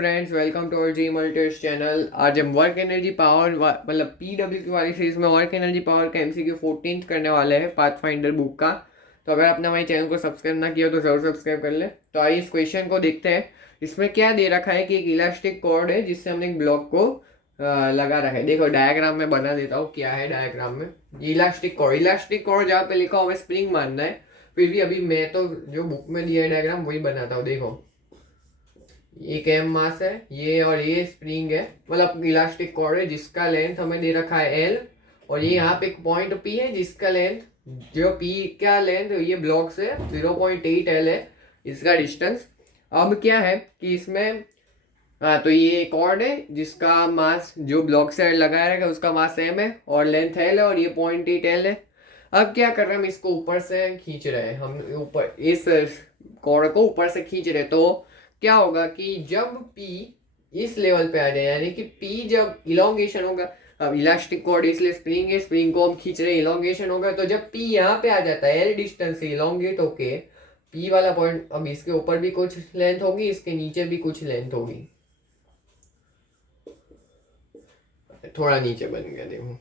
Friends, welcome to our G Multiverse channel. आज हम work energy power मतलब PW वाली सीरीज में वर्क एनर्जी पावर का MCQ 14 करने वाले हैं पाथफाइंडर बुक का। तो अगर आपने हमारे चैनल को सब्सक्राइब ना किया तो जरूर सब्सक्राइब कर ले। तो आइए इस क्वेश्चन को देखते हैं। इसमें क्या दे रखा है कि एक इलास्टिक कॉर्ड है जिससे हमने एक ब्लॉक को लगा रखा है। देखो डायग्राम में बना देता हूँ क्या है डायग्राम में। इलास्टिक कॉर्ड जहाँ पे लिखा हुआ स्प्रिंग मानना है, फिर भी अभी मैं तो जो बुक में दिया है डायग्राम वही बनाता हूँ। देखो एक एम मास है ये, और ये स्प्रिंग है, मतलब इलास्टिक कॉर्ड है जिसका लेंथ हमें दे रखा है एल, और ये यहाँ पे एक पॉइंट पी है जिसका लेंथ, जो पी का लेंथ ये ब्लॉक से 0.8 एल है इसका डिस्टेंस। अब क्या है कि इसमें तो ये कॉर्ड है जिसका मास जो ब्लॉक से लगाया रहेगा उसका मास एम है और लेंथ एल है और ये 0.8 एल है। अब क्या कर रहे हैं, हम इसको ऊपर से खींच रहे हैं, हम ऊपर इस कॉर्ड को ऊपर से खींच रहे हैं। तो क्या होगा कि जब P इस लेवल पे आ जाए, यानी कि P जब इलोंगेशन होगा, अब इलास्टिक कॉर्ड इसलिए स्प्रिंग है, स्प्रिंग को हम खींच रहे हैं, इलोंगेशन होगा, तो जब P यहाँ पे आ जाता है L डिस्टेंस से इलोंगेट होके P वाला पॉइंट, अब इसके ऊपर भी कुछ लेंथ होगी, इसके नीचे भी कुछ लेंथ होगी, थोड़ा नीचे बन गया देखो।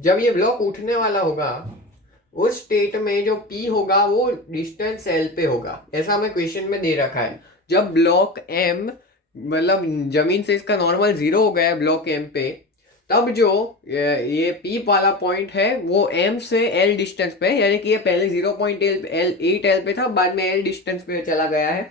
जब ये ब्लॉक उठने वाला होगा उस स्टेट में जो P होगा वो डिस्टेंस L पे होगा, ऐसा हमें क्वेश्चन में दे रखा है। जब ब्लॉक M मतलब जमीन से इसका नॉर्मल 0 हो गया है ब्लॉक M पे, तब जो ये P वाला पॉइंट है वो M से L डिस्टेंस पे है, यानी कि ये पहले 0.8 L पे था, बाद में L डिस्टेंस पे चला गया है।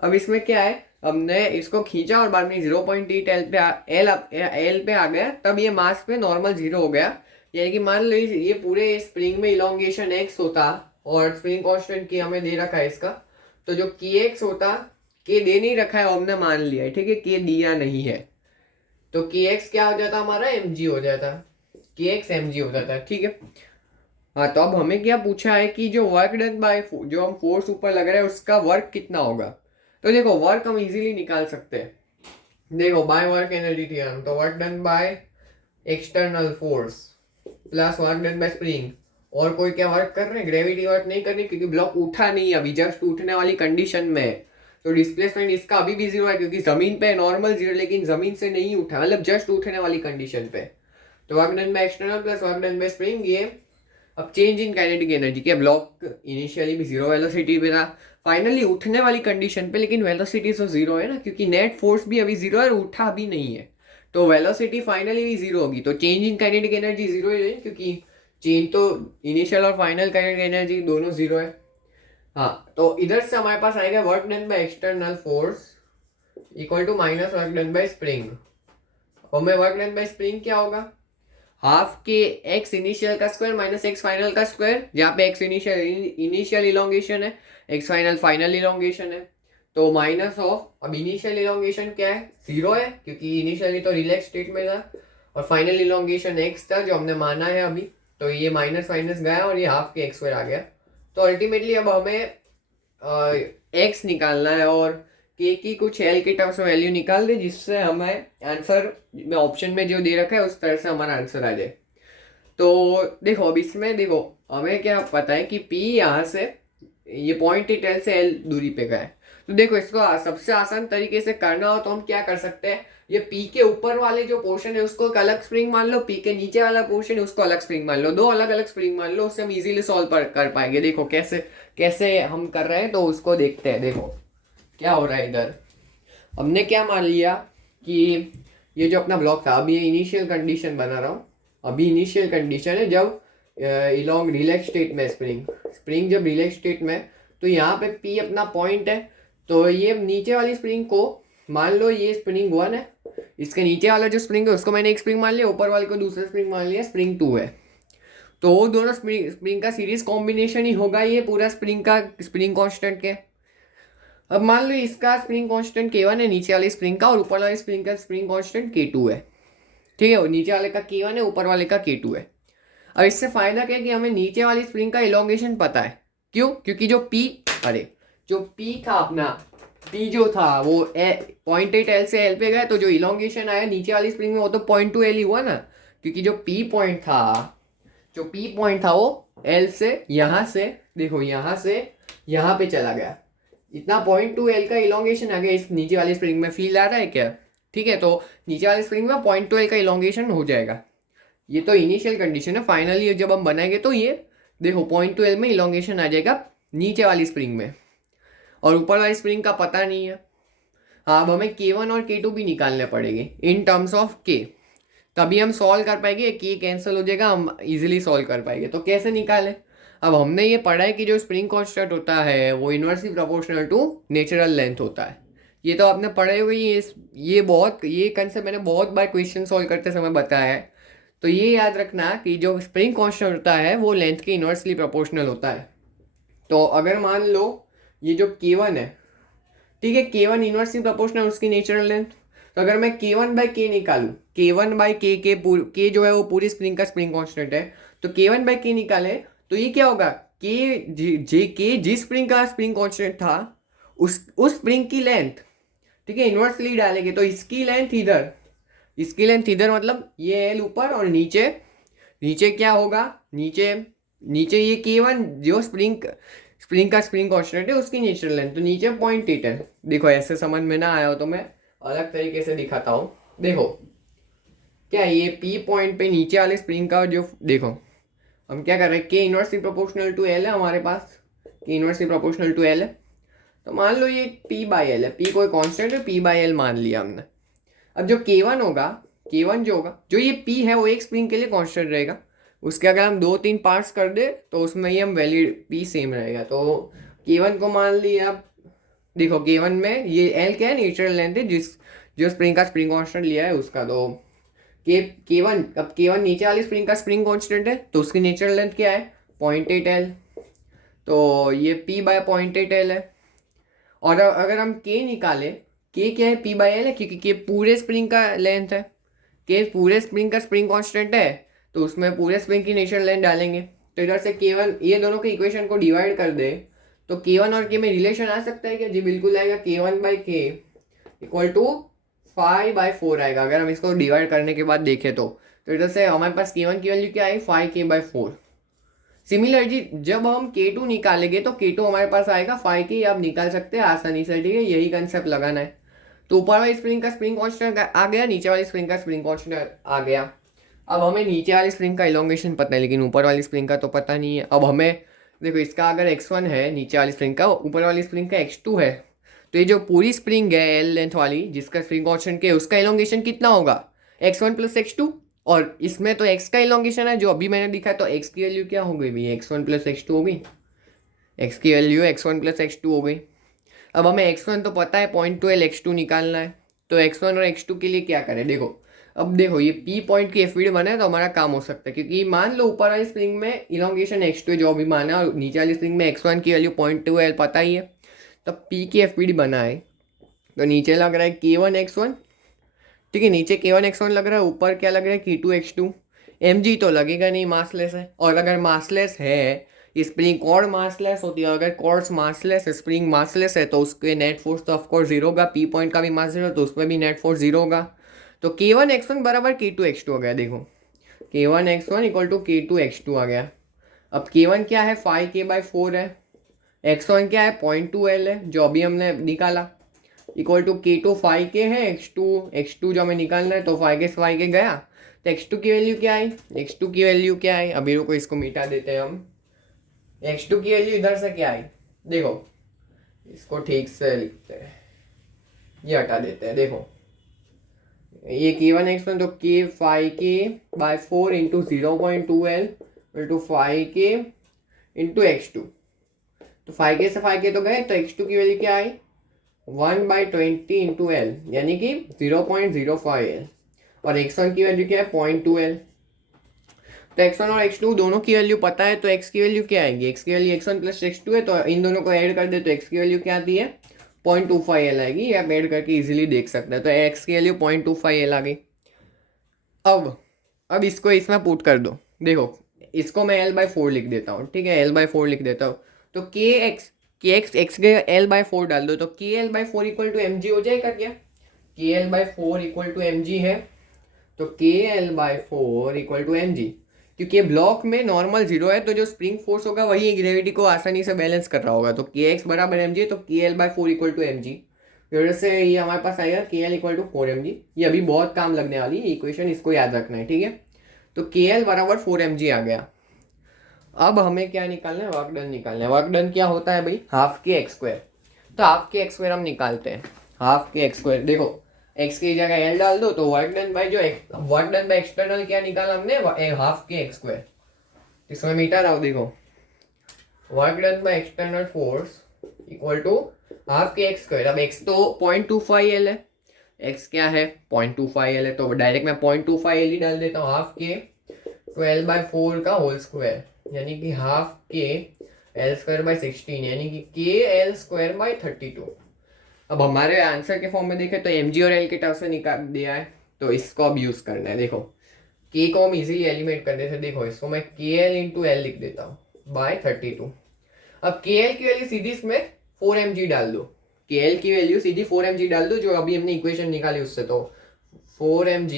अब इसमें क्या है, हमने इसको खींचा और बाद में 0.8 L पे आ गया, तब ये मास पे नॉर्मल 0 हो गया। यानी कि मान लो ये पूरे स्प्रिंग में इलोंगेशन x होता और स्प्रिंग कांस्टेंट की हमें दे रखा है इसका, तो जो kx होता, k दे नहीं रखा है हमने मान लिया है, ठीक है, k दिया नहीं है, तो kx क्या हो जाता हमारा mg हो जाता, kx mg हो जाता, ठीक है। हाँ, तो अब हमें क्या पूछा है कि जो वर्क डन बाय जो हम फोर्स ऊपर लग रहा है उसका वर्क कितना होगा। तो देखो वर्क हम इजीली निकाल सकते हैं। देखो बाय वर्क एनर्जी थ्योरम, तो work done by external force plus work done by spring, और कोई क्या वर्क कर रहे हैं, ग्रेविटी वर्क नहीं कर रही क्योंकि ब्लॉक उठा नहीं, अभी जस्ट उठने वाली कंडीशन में है, तो डिस्प्लेसमेंट इसका अभी भी 0 है क्योंकि जमीन पे नॉर्मल 0, लेकिन जमीन से नहीं उठा, मतलब जस्ट उठने वाली कंडीशन पे। तो work done by external plus work done by spring, ये अब चेंज इन काइनेटिक एनर्जी के, ब्लॉक इनिशियली भी 0 वेलोसिटी पे था, फाइनली उठने वाली कंडीशन पे, लेकिन वेलोसिटी तो 0 है ना, क्योंकि नेट फोर्स भी अभी 0 है और उठा भी नहीं है, तो वेलोसिटी फाइनली भी 0 होगी। तो चेंज इन काइनेटिक एनर्जी 0 ही रहेगी क्योंकि चेंज तो इनिशियल और फाइनल काइनेटिक एनर्जी दोनों 0 है। हाँ, तो इधर से हमारे पास आएगा work done by external force equal to minus work done by spring, और में वर्क डन बाय स्प्रिंग क्या होगा, हाफ के एक्स इनिशियल का स्क्वायर माइनस एक्स फाइनल का स्क्वायर, जहाँ पे एक्स इनिशियल इलोंगेशन है, एक्स फाइनल फाइनल इलोंगेशन है, तो माइनस ऑफ, अब इनिशियल इलोंगेशन क्या है 0 है क्योंकि इनिशियली तो रिलैक्स स्टेट में था, और फाइनल इलोंगेशन एक्स था जो हमने माना है अभी, तो ये माइनस माइनस गया और ये हाफ के एक्स स्क्वायर आ गया। तो अल्टीमेटली अब हमें एक्स निकालना है और के की कुछ एल के टर्म्स में वैल्यू निकाल दे जिससे हमें आंसर में ऑप्शन में जो दे रखा है उस तरह से हमारा आंसर आ जाए। तो देखो अब इसमें देखो हमें क्या पता है कि P यहाँ से ये 0.8 एल से एल दूरी पे गया है, तो देखो इसको सबसे आसान तरीके से करना हो तो हम क्या कर सकते हैं, ये P के ऊपर वाले जो पोर्शन है उसको एक अलग स्प्रिंग मान लो, P के नीचे वाला पोर्शन है उसको अलग स्प्रिंग मान लो, दो अलग अलग स्प्रिंग मान लो, उससे हम इजीली सॉल्व कर पाएंगे। देखो कैसे कैसे हम कर रहे हैं, तो उसको देखते हैं। देखो क्या हो रहा है, इधर हमने क्या मान लिया कि ये जो अपना ब्लॉक था, अभी ये इनिशियल कंडीशन बना रहा हूँ, अभी इनिशियल कंडीशन है जब इलोंग रिलैक्स स्टेट में स्प्रिंग जब रिलैक्स स्टेट में, तो यहाँ पे P अपना पॉइंट है, तो ये नीचे वाली स्प्रिंग को मान लो ये स्प्रिंग 1 है, इसके नीचे वाला जो स्प्रिंग है उसको मैंने एक स्प्रिंग मान लिया, ऊपर वाले को दूसरा स्प्रिंग मान लिया, स्प्रिंग 2 है, तो वो दोनों स्प्रिंग का सीरीज कॉम्बिनेशन ही होगा ये पूरा स्प्रिंग का स्प्रिंग कांस्टेंट के। अब मान लो इसका स्प्रिंग कांस्टेंट K1 है नीचे वाली स्प्रिंग का, और ऊपर वाली स्प्रिंग का स्प्रिंग कांस्टेंट K2 है, ठीक है, नीचे वाले का K1 है, ऊपर वाले का K2 है। अब इससे फायदा क्या है कि हमें नीचे वाली स्प्रिंग का इलोंगेशन पता है, क्यों, क्योंकि जो P था अपना, P जो था वो 0.8 L से L पे गया, तो जो इलोंगेशन आया नीचे वाली स्प्रिंग में वो तो 0.2 L ही हुआ ना, क्योंकि जो P पॉइंट था वो L से यहाँ से देखो यहाँ से यहाँ पे चला गया, इतना 0.2L का इलोंगेशन आ गया इस नीचे वाली स्प्रिंग में, फील आ रहा है क्या? ठीक है, तो नीचे वाली स्प्रिंग में 0.2L का इलोंगेशन हो जाएगा। ये तो इनिशियल कंडीशन है, फाइनली जब हम बनाएंगे तो ये देखो 0.2L में इलोंगेशन आ जाएगा नीचे वाली स्प्रिंग में, और ऊपर वाली स्प्रिंग का पता नहीं है। हाँ, अब हमें K1 और K2 भी निकालने पड़ेंगे इन टर्म्स ऑफ K, तभी हम सॉल्व कर पाएंगे। K कैंसिल हो जाएगा, हम इजीली सॉल्व कर पाएंगे। तो कैसे निकालें? अब हमने ये पढ़ा है कि जो स्प्रिंग कांस्टेंट होता है वो inversely proportional to natural length होता है। ये तो आपने पढ़े हुए, ये कंसेप्ट मैंने बहुत बार क्वेश्चन सॉल्व करते समय बताया है। तो ये याद रखना कि जो स्प्रिंग कांस्टेंट होता है वो लेंथ के इनवर्सली प्रोपोर्शनल होता है। तो अगर मान लो ये जो K1 है, ठीक है, K1 इनवर्सली प्रोपोर्शनल उसकी नेचुरल लेंथ। तो अगर मैं K1/K निकालूं, K1/K K जो है वो पूरी स्प्रिंग का स्प्रिंग कांस्टेंट है, तो K1/K निकाले तो ये क्या होगा, K जिस स्प्रिंग का स्प्रिंग कांस्टेंट था उस स्प्रिंग की लेंथ, ठीक है, इनवर्सली डालेंगे तो इसकी लेंथ इधर मतलब ये L ऊपर, और नीचे नीचे क्या होगा, नीचे नीचे ये K1 जो स्प्रिंग का स्प्रिंग कांस्टेंट है उसकी नेचुरल लेंथ, तो नीचे 0.8 है। देखो ऐसे समझ में ना आया हो तो मैं अलग तरीके से दिखाता हूँ। देखो क्या ये P पॉइंट पे नीचे वाले स्प्रिंग का जो, देखो हम क्या कर रहे हैं, K inversely proportional to L है हमारे पास, K inversely proportional to L है। तो मान लो ये P/L है, P कोई कांस्टेंट है, P/L मान लिया हमने। अब जो K1 होगा, K1 जो होगा, जो ये P है वो एक स्प्रिंग के लिए कांस्टेंट रहेगा। उसके अगर हम 2-3 पार्ट्स कर दे तो उसमें ही हम वैलिड P सेम रहेगा। तो K1 को मान लिया। देखो K1 में ये L क्या है, नेचुरल लेंथ है जो स्प्रिंग का स्प्रिंग कांस्टेंट लिया है उसका। तो K1, अब K1 नीचे वाली स्प्रिंग का स्प्रिंग कांस्टेंट है तो उसकी नेचुरल लेंथ क्या है, 0.8L। तो ये P/0.8L है। और अगर हम K निकालें, K क्या है, P/L है, क्योंकि K पूरे स्प्रिंग का लेंथ है। K पूरे स्प्रिंग का स्प्रिंग कांस्टेंट है तो उसमें पूरे स्प्रिंग की नेचुरल लेंथ डालेंगे। तो इधर से K1, ये दोनों के इक्वेशन को डिवाइड कर दे तो K1 और K में रिलेशन आ सकता है क्या? जी बिल्कुल आएगा। K1/K इक्वल टू 5/4 आएगा अगर हम इसको डिवाइड करने के बाद देखें तो इधर से हमारे पास K1 की वैल्यू क्या आई, 5K/4। सिमिलरली जब हम K2 निकालेंगे तो K2 हमारे पास आएगा 5K, आप निकाल सकते हैं आसानी से, ठीक है, यही कंसेप्ट लगाना है। तो ऊपर वाली स्प्रिंग का स्प्रिंग कांस्टेंट आ गया, नीचे वाली स्प्रिंग का स्प्रिंग कांस्टेंट आ गया। अब हमें नीचे वाली स्प्रिंग का इलोंगेशन पता है लेकिन ऊपर वाली स्प्रिंग का तो पता नहीं है। अब हमें देखो इसका अगर x1 है नीचे वाली स्प्रिंग का, ऊपर वाली स्प्रिंग का x2 है, तो ये जो पूरी स्प्रिंग है L लेंथ वाली जिसका स्प्रिंग कांस्टेंट के, उसका इलोंगेशन कितना होगा, x1 + x2। और इसमें तो x का इलोंगेशन है जो अभी मैंने दिखा, तो x की वैल्यू क्या हो गई भैया, x1 + x2 हो गई। x की वैल्यू x1 + x2 हो गई। अब हमें x1 तो पता है 0.2L, x2 निकालना है। तो x1 और x2 के लिए क्या करें, देखो अब देखो ये P पॉइंट की एफिड बना है तो हमारा काम हो सकता है, क्योंकि मान लो ऊपर वाली स्प्रिंग में इलोंगेशन x2 जो भी माना है और नीचे वाली स्प्रिंग में x1 की वैल्यू 0.2L पता ही है, तो P की एफिड बना है। तो नीचे लग रहा है K1x1, ठीक है, नीचे K1x1 लग रहा है, ऊपर क्या लग रहा है K2x2। mg तो लगेगा नहीं, मासलेस है। और अगर मासलेस है, स्प्रिंग कॉर्ड मासलेस होती है, अगर कॉर्ड्स मासलेस है, स्प्रिंग मासलेस है, तो उसके नेट फोर्स तो ऑफकोर्स जीरो होगा। P पॉइंट का भी मास जीरो तो उसमें भी नेट फोर्स जीरो होगा। तो K1x1 बराबर K2x2 हो गया। देखो K1x1 इक्वल टू K2x2 आ गया। अब K1 क्या है, 5K/4 है, x1 क्या है, 0.2L है जो अभी हमने निकाला, इक्वल टू K2 5K है, x2 जो हमें निकालना है, तो 5K गया। तो x2 की वैल्यू क्या आई, x2 की वैल्यू क्या आई, अभी रुको इसको मिटा देते हैं हम। x2 की वैल्यू इधर से क्या आई, देखो इसको ठीक से लिखते हैं, ये हटा देते हैं। देखो ये K1x1 तो K 5K/4 into 0.2L into 5K into x2। तो 5K से 5K तो गए, तो x2 की वैल्यू क्या आई, 1/20 इंटू L यानी कि 0.05L। और x1 की वैल्यू क्या है, 0.2L। तो x1 और x2 दोनों की वैल्यू पता है, तो x की वैल्यू क्या आएगी, x की वैल्यू x1 + x2 है, तो इन दोनों को ऐड कर दे तो x की वैल्यू क्या आती है, 0.25L आएगी। आप ऐड करके इजीली देख सकते हैं। तो x की वैल्यू 0.25L आ गई। अब इसको इसमें पुट कर दो। देखो इसको मैं L/4 लिख देता हूँ, ठीक है, L/4 लिख देता हूँ। तो x के L/4 डाल दो, तो KL/4 इक्वल टू mg हो जाएगा क्या, KL/4 इक्वल टू mg है, तो KL/4 इक्वल टू mg। क्योंकि ये ब्लॉक में नॉर्मल जीरो है, तो जो स्प्रिंग फोर्स होगा वही ग्रेविटी को आसानी से बैलेंस कर रहा होगा। तो के एक्स बराबर एम जी, तो K L by four equal to M G. फिर से ये हमारे पास आएगा K L equal to four M G. ये अभी बहुत काम लगने वाली है इक्वेशन, इसको याद रखना है, ठीक है। तो के एल बराबर फोर एम जी आ गया। अब हमें क्या निकालना है, वर्क डन निकालना है। वर्क डन क्या होता है भाई, हाफ के एक्स स्क्वायर। तो हाफ के एक्स स्क्वायर हम निकालते हैं। हाफ के एक्स स्क्वायर, देखो एक्स की जगह एल डाल दो, तो वर्क डन बाई जो वर्क डन बाई एक्सटर्नल क्या निकाला हमने, हाफ के एक्स स्क्वायर। इसमें मीटर आओ, देखो work done by external force equal to half K X square. अब एक्स तो 0.25 है, एक्स क्या है 0.25 है, तो डायरेक्ट मैं 0.25 ही डाल देता हूँ। हाफ के 12/4 का होल स्क्वायर, यानी कि हाफ के एल स्क्वायर बाई 16, यानी कि के एल स्क्वायर बाई 32। अब हमारे आंसर के फॉर्म में देखें तो एम जी और एल के टर्म से निकाल दिया है, तो इसको अब यूज करना है। देखो के को हम इजीली एलिमिनेट कर देते, देखो इसको मैं के एल इंटू एल लिख देता हूँ बाय 32। अब के एल की वैल्यू सीधी इसमें 4mg डाल दो, के एल की वैल्यू सीधी 4mg डाल दो, जो अभी हमने इक्वेशन निकाली उससे। तो 4mg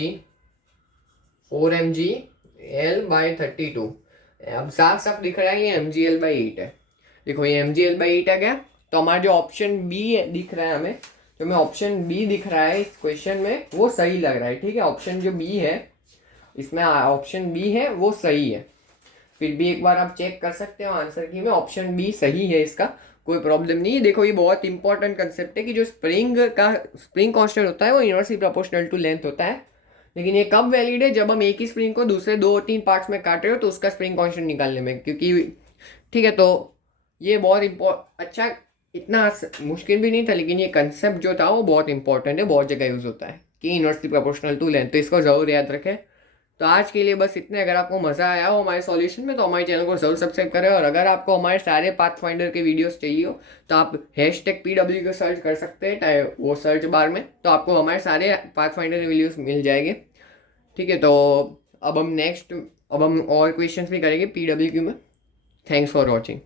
एल बाई 32। अब साफ साफ दिख रहा है ये एम जी एल बाई 8 है। देखो ये एम जी एल बाई 8 आ गया। तो हमारा जो ऑप्शन बी दिख रहा है हमें, जो हमें ऑप्शन बी दिख रहा है इस क्वेश्चन में, वो सही लग रहा है, ठीक है। ऑप्शन जो बी है इसमें, ऑप्शन बी है वो सही है। फिर भी एक बार आप चेक कर सकते हो आंसर की में, ऑप्शन बी सही है, इसका कोई प्रॉब्लम नहीं है। देखो ये बहुत इंपॉर्टेंट कंसेप्ट है कि जो स्प्रिंग कांस्टेंट होता है वो इनवर्सली प्रोपोर्शनल टू लेंथ होता है। लेकिन ये कब वैलिड है, जब हम एक ही स्प्रिंग को दूसरे 2-3 पार्ट्स में काट रहे हो, तो उसका स्प्रिंग कांस्टेंट निकालने में, क्योंकि ठीक है। तो ये बहुत अच्छा, इतना मुश्किल भी नहीं था, लेकिन ये कंसेप्ट जो था वो बहुत इंपॉर्टेंट है, बहुत जगह यूज होता है कि इनवर्सली प्रोपोर्शनल टू लेंथ, तो इसको जरूर याद रखें। तो आज के लिए बस इतने। अगर आपको मज़ा आया हो हमारे सॉल्यूशन में, तो हमारे चैनल को जरूर सब्सक्राइब करें। और अगर आपको हमारे सारे पाथ फाइंडर के वीडियोस चाहिए हो, तो आप #PW को सर्च कर सकते हैं वो सर्च बार में, तो आपको हमारे सारे पाथ फाइंडर के वीडियोस मिल जाएंगे, ठीक है। तो अब हम और क्वेश्चंस भी करेंगे PWQ में। Thanks for watching.